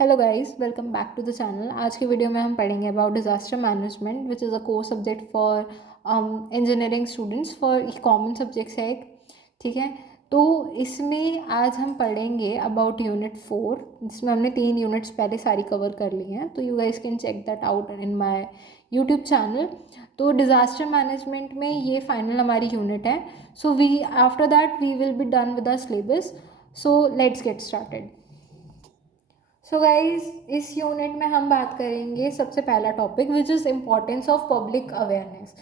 Hello guys, welcome back to the channel. आज की video में हम पढ़ेंगे about disaster management which is a core subject for engineering students for common subjects है एक। ठीक है, तो इसमें आज हम पढ़ेंगे अबाउट यूनिट 4 जिसमें हमने 3 यूनिट्स पहले सारी कवर कर ली हैं। तो you guys can check that out in my YouTube channel. तो डिज़ास्टर मैनेजमेंट में ये फाइनल हमारी यूनिट है। So we after that we will be done with the syllabus. So let's get started. So guys, इस unit में हम बात करेंगे सबसे पहला topic which is importance of public awareness.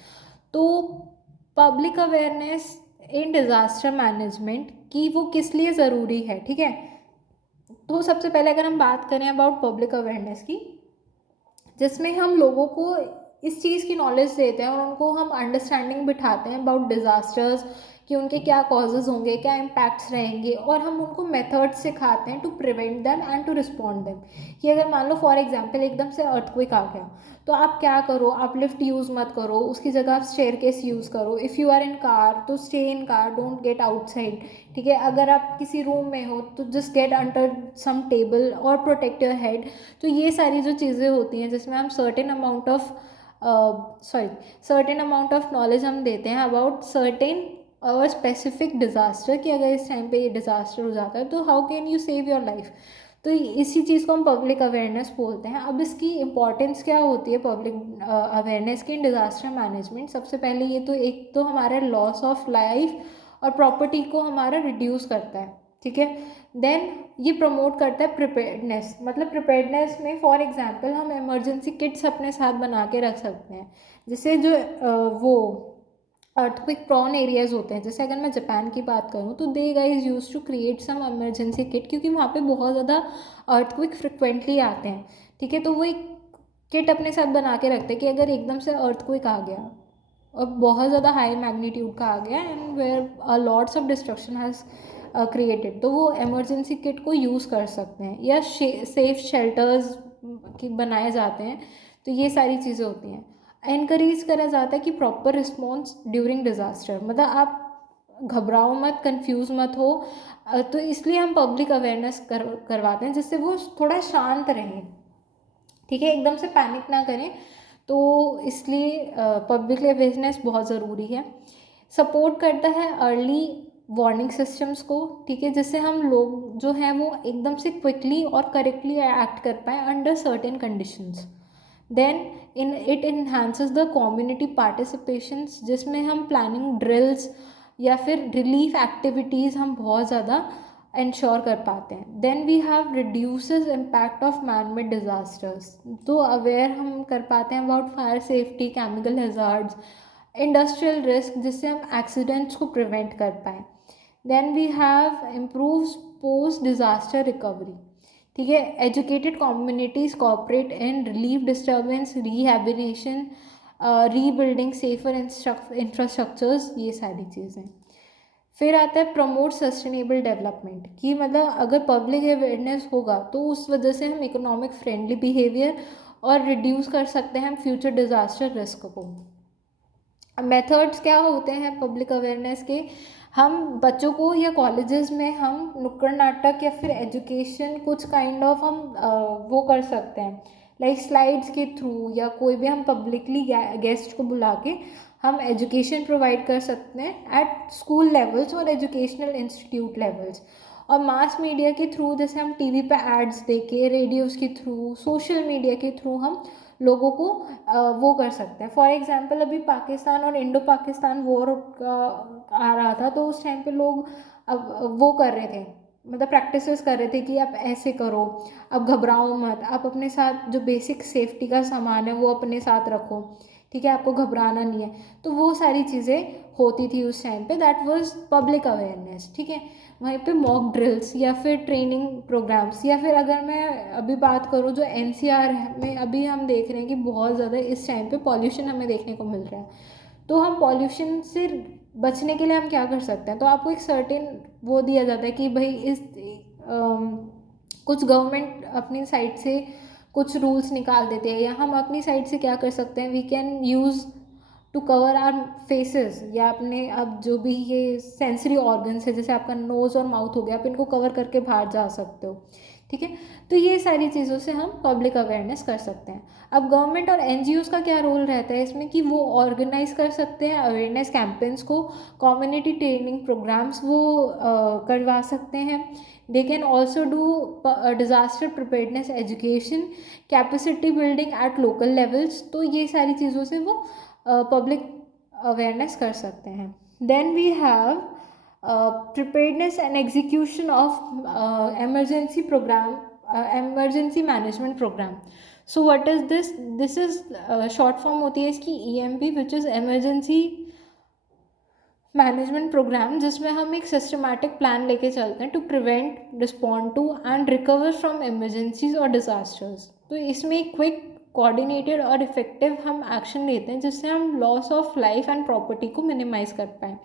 तो public awareness in disaster management की वो किस लिए ज़रूरी है। ठीक है, तो सबसे पहले अगर हम बात करें अबाउट पब्लिक अवेयरनेस की, जिसमें हम लोगों को इस चीज़ की नॉलेज देते हैं और उनको हम अंडरस्टैंडिंग बिठाते हैं अबाउट डिज़ास्टर्स कि उनके क्या कॉजेज़ होंगे, क्या इम्पैक्ट्स रहेंगे, और हम उनको मेथड्स सिखाते हैं to prevent them and to respond them. कि अगर मान लो फॉर एग्जांपल एकदम से अर्थक्वेक आ गया तो आप क्या करो, आप लिफ्ट यूज़ मत करो, उसकी जगह आप स्टेयरकेस यूज़ करो। If you are in car तो stay in car, don't get outside. ठीक है, अगर आप किसी रूम में हो तो just get under some table और प्रोटेक्ट योर हेड। तो ये सारी जो चीज़ें होती हैं जिसमें हम सर्टेन अमाउंट ऑफ नॉलेज हम देते हैं अबाउट सर्टेन और स्पेसिफिक डिज़ास्टर, कि अगर इस टाइम पे ये डिज़ास्टर हो जाता है तो how can you save your life. तो इसी चीज़ को हम पब्लिक अवेयरनेस बोलते हैं। अब इसकी इंपॉर्टेंस क्या होती है पब्लिक अवेयरनेस की इन डिज़ास्टर मैनेजमेंट। सबसे पहले ये तो एक तो हमारे लॉस ऑफ लाइफ और प्रॉपर्टी को हमारा रिड्यूस करता है। ठीक है, देन ये प्रमोट करता है प्रिपेयर्डनेस। मतलब प्रिपेयर्डनेस में फॉर एग्जांपल हम इमरजेंसी किट्स अपने साथ बना के रख सकते हैं, जिससे जो वो अर्थक्वेक प्रॉन एरियाज होते हैं, जैसे अगर मैं जापान की बात करूँ तो the guys use to create some emergency kit, क्योंकि वहाँ पे बहुत ज़्यादा अर्थक्वेक फ्रिक्वेंटली आते हैं। ठीक है, तो वो एक किट अपने साथ बना के रखते हैं कि अगर एकदम से अर्थक्वेक आ गया और बहुत ज़्यादा हाई मैग्नीट्यूड का आ गया and where lots of destruction has created, तो वो इमरजेंसी किट को यूज़ कर सकते हैं, या सेफ शेल्टर्स की बनाए जाते हैं। तो ये सारी चीज़ें होती हैं। एनकरेज करा जाता है कि प्रॉपर रिस्पॉन्स ड्यूरिंग डिज़ास्टर, मतलब आप घबराओ मत, कंफ्यूज मत हो। तो इसलिए हम पब्लिक अवेयरनेस करवाते हैं जिससे वो थोड़ा शांत रहें। ठीक है, एकदम से पैनिक ना करें। तो इसलिए पब्लिक अवेयरनेस बहुत ज़रूरी है। सपोर्ट करता है अर्ली वार्निंग सिस्टम्स को। ठीक है, जिससे हम लोग जो हैं वो एकदम से क्विकली और करेक्टली एक्ट कर पाएँ under certain conditions. Then in it enhances the community participations, जिसमें हम प्लानिंग ड्रिल्स या फिर रिलीफ एक्टिविटीज़ हम बहुत ज़्यादा इंश्योर कर पाते हैं। Then we have reduces impact of man made disasters. तो अवेयर हम कर पाते हैं about fire safety, chemical hazards, industrial risk, जिससे हम एक्सीडेंट्स को प्रिवेंट कर पाएँ। Then we have improves post disaster recovery. ठीक है, educated communities cooperate in relief disturbance, rehabilitation, rebuilding safer infrastructures, ये सारी चीज़ें। फिर आता है प्रमोट सस्टेनेबल डेवलपमेंट, कि मतलब अगर पब्लिक अवेयरनेस होगा तो उस वजह से हम इकोनॉमिक फ्रेंडली बिहेवियर और रिड्यूस कर सकते हैं हम फ्यूचर डिज़ास्टर रिस्क को। मेथड्स क्या होते हैं पब्लिक अवेयरनेस के? हम बच्चों को या कॉलेजेस में हम नुक्कड़ नाटक या फिर एजुकेशन कुछ काइंड ऑफ हम वो कर सकते हैं, लाइक स्लाइड्स के थ्रू, या कोई भी हम पब्लिकली गेस्ट को बुला के हम एजुकेशन प्रोवाइड कर सकते हैं एट स्कूल लेवल्स और एजुकेशनल इंस्टीट्यूट लेवल्स। और मास मीडिया के थ्रू, जैसे हम टीवी पे एड्स देके, रेडियोज़ के थ्रू, सोशल मीडिया के थ्रू हम लोगों को वो कर सकते हैं। फॉर एग्जांपल अभी पाकिस्तान और इंडो पाकिस्तान वॉर आ रहा था, तो उस टाइम पे लोग अब वो कर रहे थे, मतलब प्रैक्टिसेस कर रहे थे कि आप ऐसे करो, अब घबराओ मत, आप अपने साथ जो बेसिक सेफ्टी का सामान है वो अपने साथ रखो। ठीक है, आपको घबराना नहीं है। तो वो सारी चीज़ें होती थी उस टाइम पे, दैट वाज पब्लिक अवेयरनेस। ठीक है, वहीं पे मॉक ड्रिल्स या फिर ट्रेनिंग प्रोग्राम्स, या फिर अगर मैं अभी बात करूँ जो एनसीआर में अभी हम देख रहे हैं कि बहुत ज़्यादा इस टाइम पे पॉल्यूशन हमें देखने को मिल रहा है, तो हम पॉल्यूशन से बचने के लिए हम क्या कर सकते हैं? तो आपको एक सर्टेन वो दिया जाता है कि भाई इस कुछ गवर्नमेंट अपनी साइड से कुछ रूल्स निकाल देते हैं, या हम अपनी साइड से क्या कर सकते हैं, we can use to cover our faces, या अपने अब जो भी ये सेंसरी ऑर्गन्स है, जैसे आपका नोज़ और माउथ हो गया, आप इनको कवर करके बाहर जा सकते हो। ठीक है। तो ये सारी चीज़ों से हम पब्लिक अवेयरनेस कर सकते हैं। अब गवर्नमेंट और एनजीओज़ का क्या रोल रहता है इसमें कि वो ऑर्गेनाइज कर सकते हैं अवेयरनेस कैंपेन्स को, कम्युनिटी ट्रेनिंग प्रोग्राम्स वो करवा सकते हैं। They can also do disaster preparedness education, capacity building at local levels. तो ये सारी चीज़ों से वो पब्लिक अवेयरनेस कर सकते हैं। Then we have preparedness and execution of emergency management program. So what is this? This is short form होती है इसकी EMP, which is emergency management programme, जिसमें हम एक सिस्टमैटिक प्लान लेके चलते हैं to prevent, respond to and recover from emergencies और डिजास्टर्स। तो इसमें क्विक, कोऑर्डिनेटेड और इफेक्टिव हम एक्शन लेते हैं जिससे हम loss of life and property को मिनिमाइज कर पाएँ।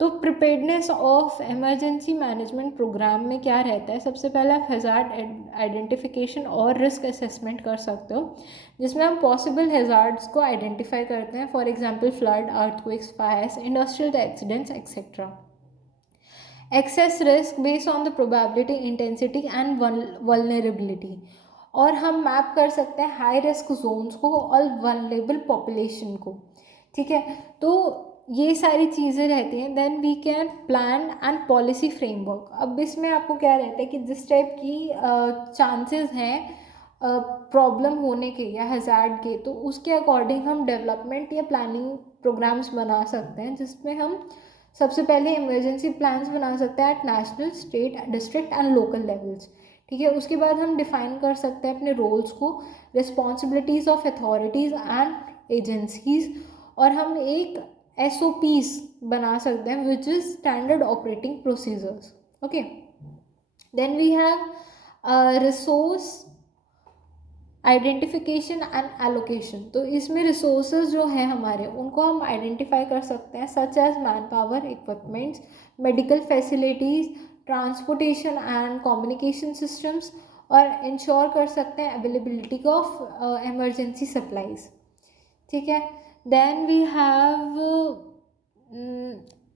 तो preparedness of emergency management programme में क्या रहता है, सबसे पहले आप हैज़ार्ड आइडेंटिफिकेशन और रिस्क असेसमेंट कर सकते हो, जिसमें हम पॉसिबल हैज़ार्ड्स को आइडेंटिफाई करते हैं, for example flood, earthquakes, fires, industrial accidents etcetera. Assess risk based on the probability, intensity and vulnerability. और हम मैप कर सकते हैं हाई रिस्क जोन्स को और वल्नरेबल पॉपुलेशन को। ठीक है, तो ये सारी चीज़ें रहती हैं। Then we can plan and policy framework. अब इसमें आपको क्या रहता है कि जिस टाइप की चांसेस हैं प्रॉब्लम होने के या हज़ार्ड के, तो उसके अकॉर्डिंग हम डेवलपमेंट या प्लानिंग प्रोग्राम्स बना सकते हैं, जिसमें हम सबसे पहले इमरजेंसी प्लान्स बना सकते हैं at national, state, district and local levels. ठीक है, उसके बाद हम डिफाइन कर सकते हैं अपने रोल्स को, responsibilities of authorities and agencies, और हम एक SOPs बना सकते हैं, which is standard operating procedures. Okay, then we have resource identification and allocation. तो इसमें रिसोर्सेज जो हैं हमारे, उनको हम आइडेंटिफाई कर सकते हैं, such as man power, equipments, medical facilities, transportation and communication systems, और इंश्योर कर सकते हैं अवेलेबिलिटी ऑफ इमरजेंसी सप्लाईज। ठीक है, then we have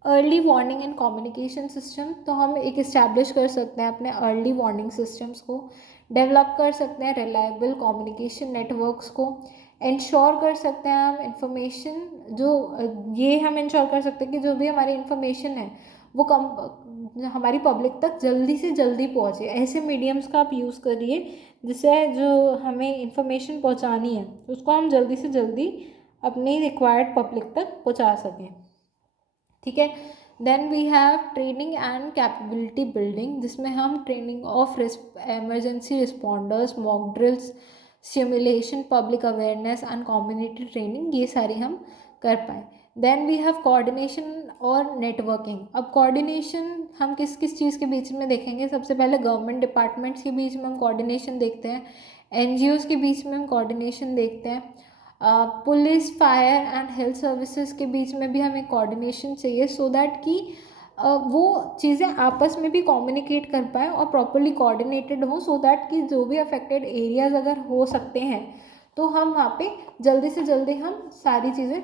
early warning and communication system. तो हम एक इस्टेब्लिश कर सकते हैं अपने अर्ली वार्निंग सिस्टम्स को, डेवलप कर सकते हैं रिलायबल कम्युनिकेशन नेटवर्क्स को, इंश्योर कर सकते हैं हम इंफॉर्मेशन ये हम इंश्योर कर सकते हैं कि जो भी हमारी इंफॉर्मेशन है वो हमारी पब्लिक तक जल्दी से जल्दी पहुँचे। ऐसे मीडियम्स का आप यूज़ करिए जिससे जो हमें इंफॉर्मेशन पहुँचानी है उसको हम जल्दी से जल्दी अपनी रिक्वायर्ड पब्लिक तक पहुँचा सकें। ठीक है, then we have training and capability building, जिसमें हम training of emergency responders, mock drills, simulation, public awareness and community training, ये सारी हम कर पाएँ। देन वी हैव कोऑर्डिनेशन और नेटवर्किंग। अब कोऑर्डिनेशन हम किस किस चीज़ के बीच में देखेंगे, सबसे पहले गवर्नमेंट डिपार्टमेंट्स के बीच में हम कोऑर्डिनेशन देखते हैं, NGOs के बीच में हम कोऑर्डिनेशन देखते हैं, police, fire and health services के बीच में भी हमें कोऑर्डिनेशन चाहिए, सो दैट कि वो चीज़ें आपस में भी कम्युनिकेट कर पाएँ और प्रॉपरली कोऑर्डिनेटेड हो, सो दैट कि जो भी अफेक्टेड एरियाज़ अगर हो सकते हैं तो हम वहाँ पे जल्दी से जल्दी हम सारी चीज़ें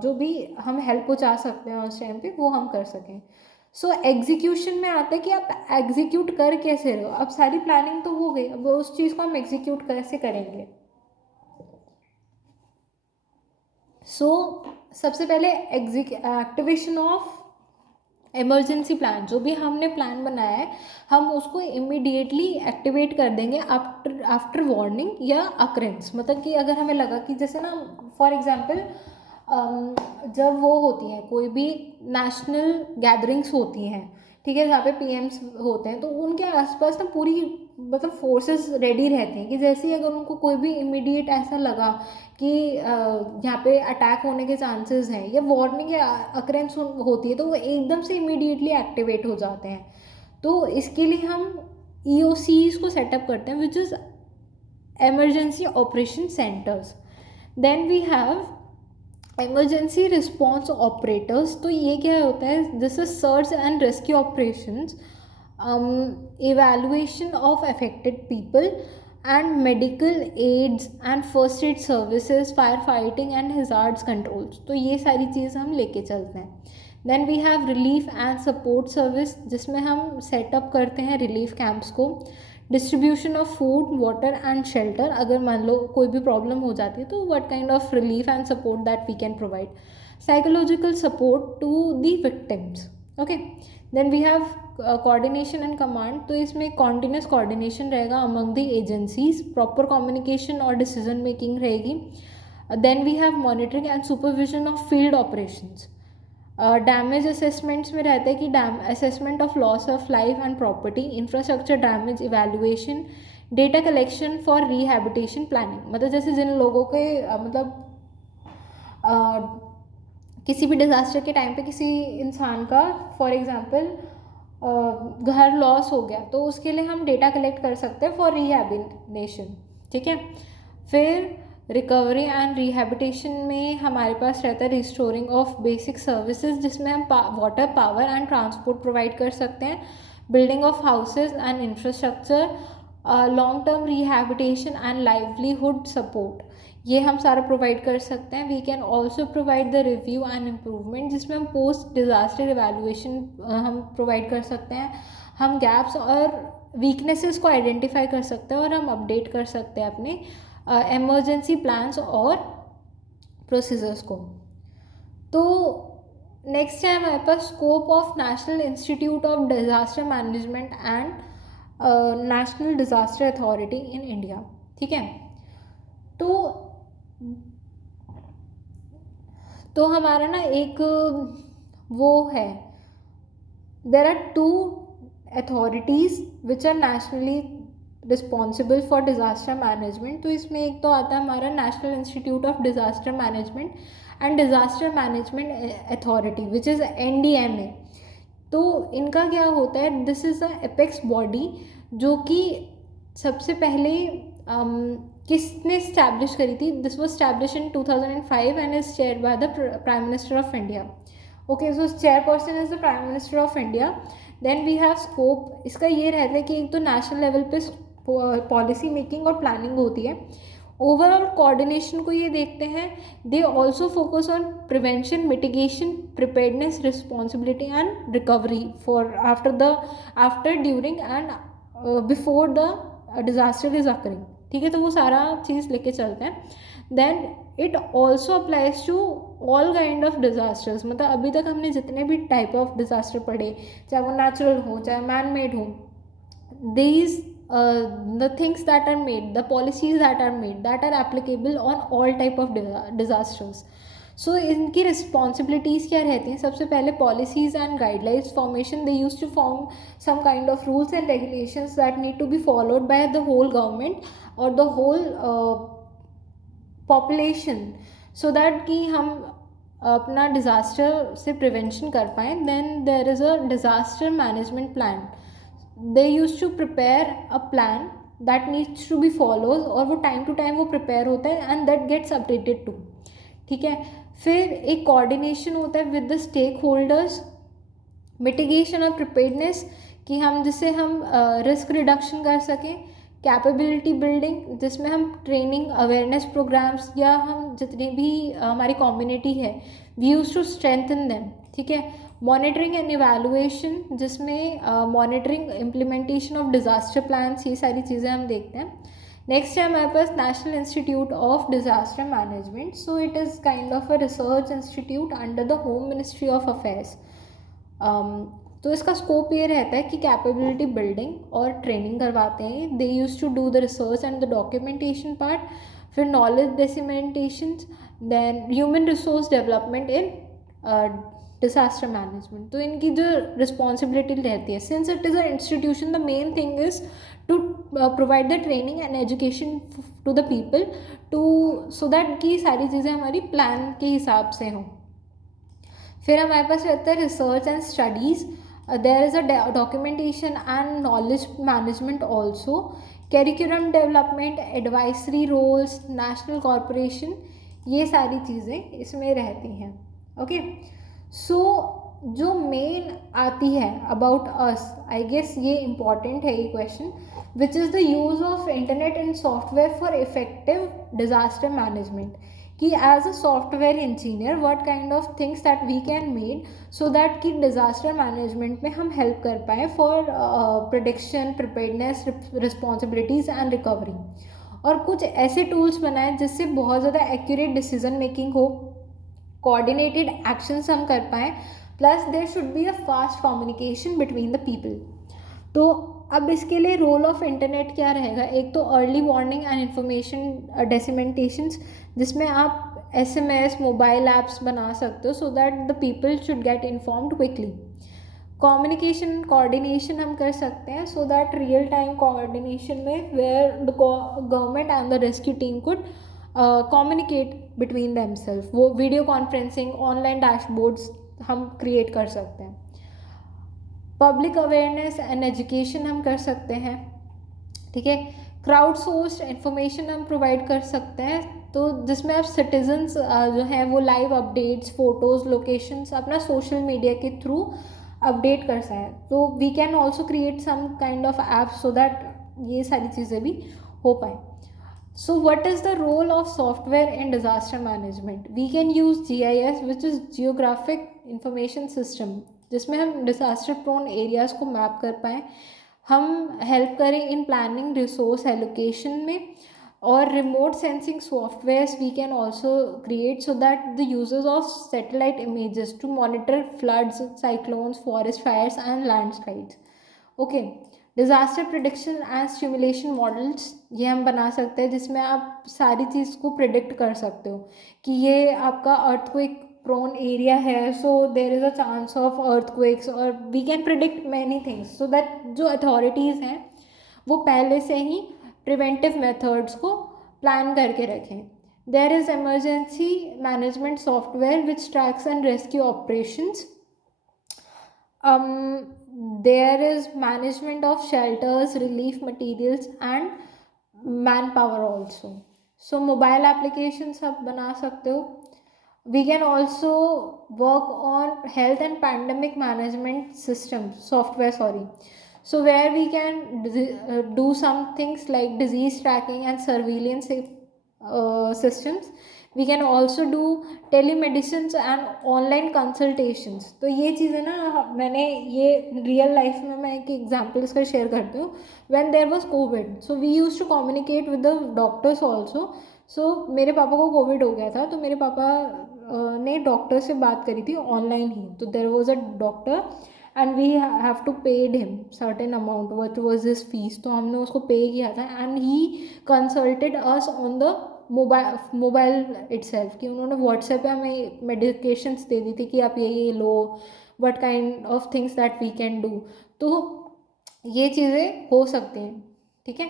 जो भी हम हेल्प पहुँचा सकते हैं उस टाइम पे वो हम कर सकें। सो एग्जीक्यूशन में आता है कि आप एग्जीक्यूट कर कैसे रहे हो। अब सारी प्लानिंग तो हो गई, अब उस चीज़ को हम एग्जीक्यूट कैसे करेंगे। सो सबसे पहले एक्टिवेशन ऑफ इमरजेंसी प्लान। जो भी हमने प्लान बनाया है हम उसको इमीडिएटली एक्टिवेट कर देंगे आफ्टर वार्निंग या अकरेंस। मतलब कि अगर हमें लगा कि जैसे ना फॉर एग्जांपल जब वो होती हैं कोई भी नेशनल गैदरिंग्स होती हैं, ठीक है, जहाँ पे PMs होते हैं, तो उनके आसपास ना पूरी मतलब फोर्सेस रेडी रहती हैं कि जैसे ही अगर उनको कोई भी इमीडिएट ऐसा लगा कि यहाँ पे अटैक होने के चांसेस हैं या वार्निंग या अकरेंस होती है, तो वो एकदम से इमीडिएटली एक्टिवेट हो जाते हैं। तो इसके लिए हम EOCs को सेटअप करते हैं, which is emergency operation centres. Then we have emergency response operators. तो ये क्या होता है, this is search and rescue operations, evaluation of affected people and medical aids and first aid services, firefighting and hazards controls। तो ये सारी चीज़ हम लेके चलते हैं। Then we have relief and support service, जिसमें हम सेटअप करते हैं रिलीफ कैंप्स को, distribution of food, water and shelter, अगर मान लो कोई भी प्रॉब्लम हो जाती है तो what kind of relief and support that we can provide, psychological support to the victims. Okay, then we have coordination and command. तो इसमें कॉन्टिन्यूस कोऑर्डिनेशन रहेगा among the agencies, proper communication और डिसीजन मेकिंग रहेगी. Then we have monitoring and supervision of field operations. Damage assessments में रहता है कि assessment of loss of life and property, infrastructure damage evaluation, data collection for rehabilitation planning. मतलब जैसे जिन लोगों के किसी भी डिज़ास्टर के टाइम पे किसी इंसान का फॉर एग्जांपल घर लॉस हो गया तो उसके लिए हम डेटा कलेक्ट कर सकते हैं फॉर रिहैबिलिटेशन. ठीक है. फिर रिकवरी एंड रिहैबिटेशन में हमारे पास रहता है रिस्टोरिंग ऑफ बेसिक सर्विसेज, जिसमें हम water, power and transport provide कर सकते हैं. Building of houses and infrastructure, long term rehabilitation and livelihood support, ये हम सारा प्रोवाइड कर सकते हैं. We can also provide the review and improvement, जिसमें हम पोस्ट डिज़ास्टर इवैल्यूएशन हम प्रोवाइड कर सकते हैं. हम गैप्स और वीकनेसेस को आइडेंटिफाई कर सकते हैं और हम अपडेट कर सकते हैं अपने इमरजेंसी प्लान्स और प्रोसीजर्स को. तो नेक्स्ट है हमारे पास scope of national institute of disaster management and national disaster authority in India. ठीक है. तो हमारा ना एक वो है, there are two authorities which are nationally responsible for disaster management. तो इसमें एक तो आता है हमारा national institute of disaster management and disaster management authority which is NDMA. तो इनका क्या होता है, this is a apex body जो कि सबसे पहले किसने स्टैब्लिश करी थी. This was establish in 2005 and is chair by the prime minister of India. Okay, so chairperson is the prime minister of India. Then we have scope. इसका ये रहता है कि एक तो नेशनल लेवल पे पॉलिसी मेकिंग और प्लानिंग होती है. ओवरऑल कोऑर्डिनेशन को ये देखते हैं. They also focus on prevention, mitigation, preparedness, responsibility and recovery for after during and before the disaster is occurring. ठीक है. तो वो सारा चीज़ लेके चलते हैं. Then it also applies to all kind of disasters. मतलब अभी तक हमने जितने भी टाइप ऑफ डिज़ास्टर पढ़े, चाहे वो नेचुरल हो चाहे मैन मेड हो, these the things that are made, the policies that are made, that are applicable on all type of disasters. So इनकी रिस्पॉन्सिबिलिटीज़ क्या रहती हैं. सबसे पहले policies and guidelines formation. They use to form some kind of rules and regulations that need to be followed by the whole government और the whole population, so that कि हम अपना डिज़ास्टर से प्रिवेंशन कर पाएँ. Then there is a disaster management plan. They use to prepare a plan that needs to be follows, और वो time to time वो प्रिपेयर होता है and that gets updated too. ठीक है. फिर एक कोऑर्डिनेशन होता है with the stakeholders. Mitigation और प्रिपेयर्डनेस कि हम जिससे हम रिस्क रिडक्शन कर सकें. कैपेबिलिटी बिल्डिंग जिसमें हम ट्रेनिंग, अवेयरनेस प्रोग्राम्स या हम जितने भी हमारी कम्युनिटी है we use to strengthen them. ठीक है. मॉनिटरिंग एंड इवैल्यूएशन जिसमें monitoring, implementation of disaster plans, ये सारी चीज़ें हम देखते हैं. नेक्स्ट है हमारे पास national institute of disaster management. So it is kind of a research institute under the home ministry of affairs. तो इसका स्कोप ये रहता है कि कैपेबिलिटी बिल्डिंग और ट्रेनिंग करवाते हैं. They use to do the research and the documentation part. फिर knowledge dissemination, then human resource development in disaster management. तो इनकी जो रिस्पॉन्सिबिलिटी रहती है, since it is a institution, the main thing is to provide the training and education to the people to so that कि सारी चीज़ें हमारी plan के हिसाब से हों. फिर हमारे पास रहता है research and studies. There is a documentation and knowledge management also. Curriculum development, advisory roles, national corporation, ये सारी चीज़ें इसमें रहती हैं. ओके. सो जो मेन आती है अबाउट अस, आई गेस ये इम्पॉर्टेंट है ये question, which is the use of internet and software for effective disaster management. कि as a software engineer what kind of things that we can made so that कि disaster management में हम help कर पाएँ for prediction, preparedness, responsibilities and recovery. और कुछ ऐसे tools बनाएं जिससे बहुत ज़्यादा एक्यूरेट डिसीजन मेकिंग हो, कोऑर्डिनेटेड एक्शंस हम कर पाएँ, plus there should be a fast communication between the people. तो अब इसके लिए रोल ऑफ इंटरनेट क्या रहेगा? एक तो early warning and information disseminations, जिसमें आप SMS, मोबाइल ऐप्स बना सकते हो so that the people should get informed quickly. Communication coordination हम कर सकते हैं so that real time coordination में where the government and the rescue team could communicate between themselves. वो वीडियो कॉन्फ्रेंसिंग, ऑनलाइन डैशबोर्ड्स हम क्रिएट कर सकते हैं। पब्लिक अवेयरनेस एंड एजुकेशन हम कर सकते हैं, ठीक है। क्राउड सोर्स्ड इंफॉर्मेशन हम प्रोवाइड कर सकते हैं, तो जिसमें आप सिटीजन्स जो हैं वो लाइव अपडेट्स, फोटोज़, लोकेशंस अपना सोशल मीडिया के थ्रू अपडेट कर सकते हैं। तो we can also create some kind of app so that ये सारी चीज़ें भी हो पाए। So what is the role of software in disaster management? We can use GIS, which is Geographic Information System, जिसमें हम डिज़ास्टर प्रोन एरियाज़ को map कर पाएँ, हम हेल्प करें इन प्लानिंग, रिसोर्स एलोकेशन में। और remote sensing softwares we can also create so that the users of satellite images to monitor floods, cyclones, forest fires and landslides. Okay, disaster prediction and simulation models ये हम बना सकते हैं, जिसमें आप सारी चीज़ को प्रिडिक्ट कर सकते हो कि ये आपका अर्थक्वेक प्रोन एरिया है, so there is a chance of earthquakes, और we can predict many things so that जो अथॉरिटीज़ हैं वो पहले से ही प्रिवेंटिव मेथड्स को प्लान करके रखें। There is emergency management software which tracks and rescue operations. There is management of shelters, relief materials and manpower also. So mobile applications आप बना सकते हो। We can also work on health and pandemic management system software, so where we can do some things like disease tracking and surveillance systems. We can also do telemedicines and online consultations. तो ये चीज़ें ना मैंने ये real life में मैं एक example इसका शेयर करती हूँ। when there was COVID, so we used to communicate with the doctors also. so मेरे पापा को कोविड हो गया था, तो मेरे पापा ने डॉक्टर से बात करी थी ऑनलाइन ही। तो there was a doctor and we have to paid him certain amount, what was his fees, तो हमने उसको पे किया था and he consulted us on the mobile itself, कि उन्होंने व्हाट्सएप पे हमें मेडिकेशंस दे दी थी कि आप ये लो, what kind of things that we can do. तो ये चीज़ें हो सकती हैं, ठीक है।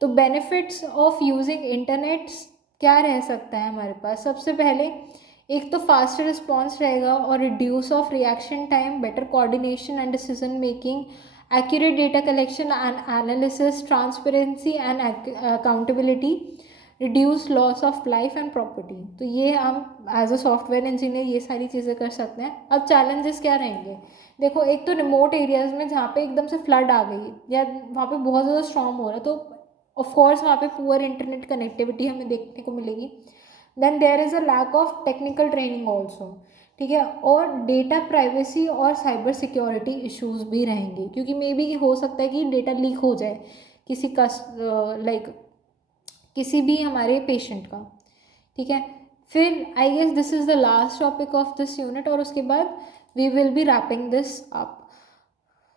तो बेनिफिट्स ऑफ यूजिंग इंटरनेट क्या रह सकता है हमारे पास? सबसे पहले एक तो फास्ट रिस्पॉन्स रहेगा और reduce of reaction time, better coordination and decision making, accurate data collection and analysis, transparency and accountability, reduce loss of life and property. तो ये हम एज अ सॉफ्टवेयर इंजीनियर ये सारी चीज़ें कर सकते हैं। अब चैलेंजेस क्या रहेंगे? देखो, एक तो रिमोट एरियाज़ में जहाँ पे एकदम से फ्लड आ गई या वहाँ पे बहुत ज़्यादा स्ट्रॉम हो रहा है, तो ऑफकोर्स वहाँ पे पुअर इंटरनेट कनेक्टिविटी हमें देखने को मिलेगी। Then there is a lack of technical training also, ठीक है। और डेटा प्राइवेसी और साइबर सिक्योरिटी इश्यूज भी रहेंगे, क्योंकि मे बी हो सकता है कि डेटा लीक हो जाए किसी का, लाइक किसी भी हमारे पेशेंट का, ठीक है। फिर I guess this is the last topic of this unit, और उसके बाद we will be wrapping this up.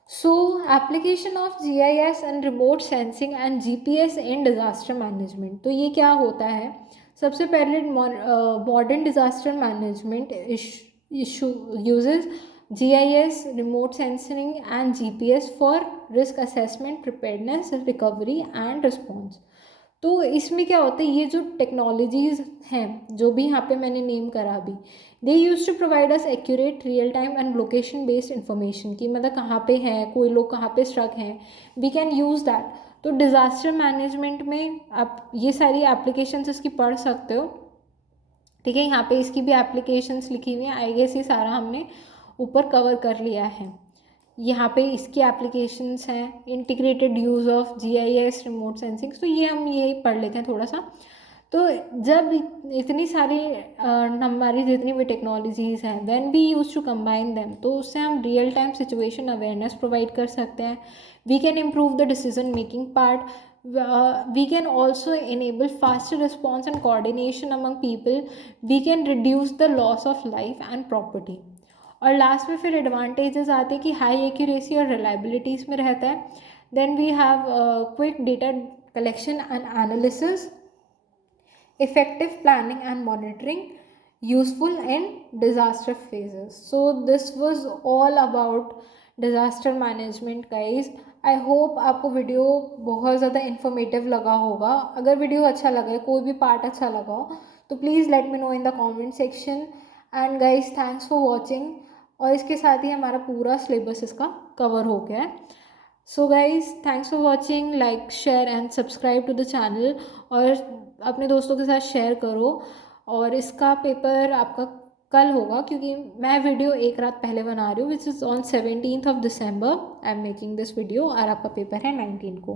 So application of GIS and remote sensing and GPS in disaster management. तो ये क्या होता है? सबसे पहले modern disaster management issue uses GIS, remote sensing and GPS for risk assessment, preparedness, recovery and response. तो इसमें क्या होता है, ये जो टेक्नोलॉजीज़ हैं जो भी यहाँ पे मैंने नेम करा अभी, they use to provide us accurate, real time and location based information, कि मतलब कहाँ पे है, कोई लोग कहाँ पे स्ट्रक हैं, वी कैन यूज़ दैट। तो डिज़ास्टर मैनेजमेंट में आप ये सारी एप्लीकेशंस इसकी पढ़ सकते हो, ठीक है। यहाँ पे इसकी भी एप्लीकेशंस लिखी हुई हैं, आई गेस ये सारा हमने ऊपर कवर कर लिया है। यहाँ पे इसकी एप्लीकेशंस हैं, integrated use of GIS, remote sensing, तो ये हम यही पढ़ लेते हैं थोड़ा सा। तो जब इतनी सारी हमारी जितनी भी टेक्नोलॉजीज़ हैं, when we use to combine them, तो उससे हम real time situation awareness provide कर सकते हैं. We can improve the decision making part. We can also enable faster response and coordination among people. We can reduce the loss of life and property. और last में फिर advantages आते हैं कि high accuracy और रिलायबिलिटी इसमें रहता है. Then we have quick data collection and analysis, effective planning and monitoring, useful in disaster phases. So this was all about disaster management guys. I hope आपको वीडियो बहुत ज़्यादा इन्फॉर्मेटिव लगा होगा. अगर वीडियो अच्छा लगा है, कोई भी पार्ट अच्छा लगा हो, तो please let me know in the comment section. And guys thanks for watching. और इसके साथ ही हमारा पूरा सिलेबस इसका कवर हो गया है. So guys thanks for watching. Like, share and subscribe to the channel. और अपने दोस्तों के साथ शेयर करो. और इसका पेपर आपका कल होगा, क्योंकि मैं वीडियो एक रात पहले बना रही हूँ, which is on 17th December I am making this video. और आपका पेपर है 19 को.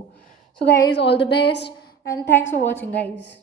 So guys all the best and thanks for watching guys.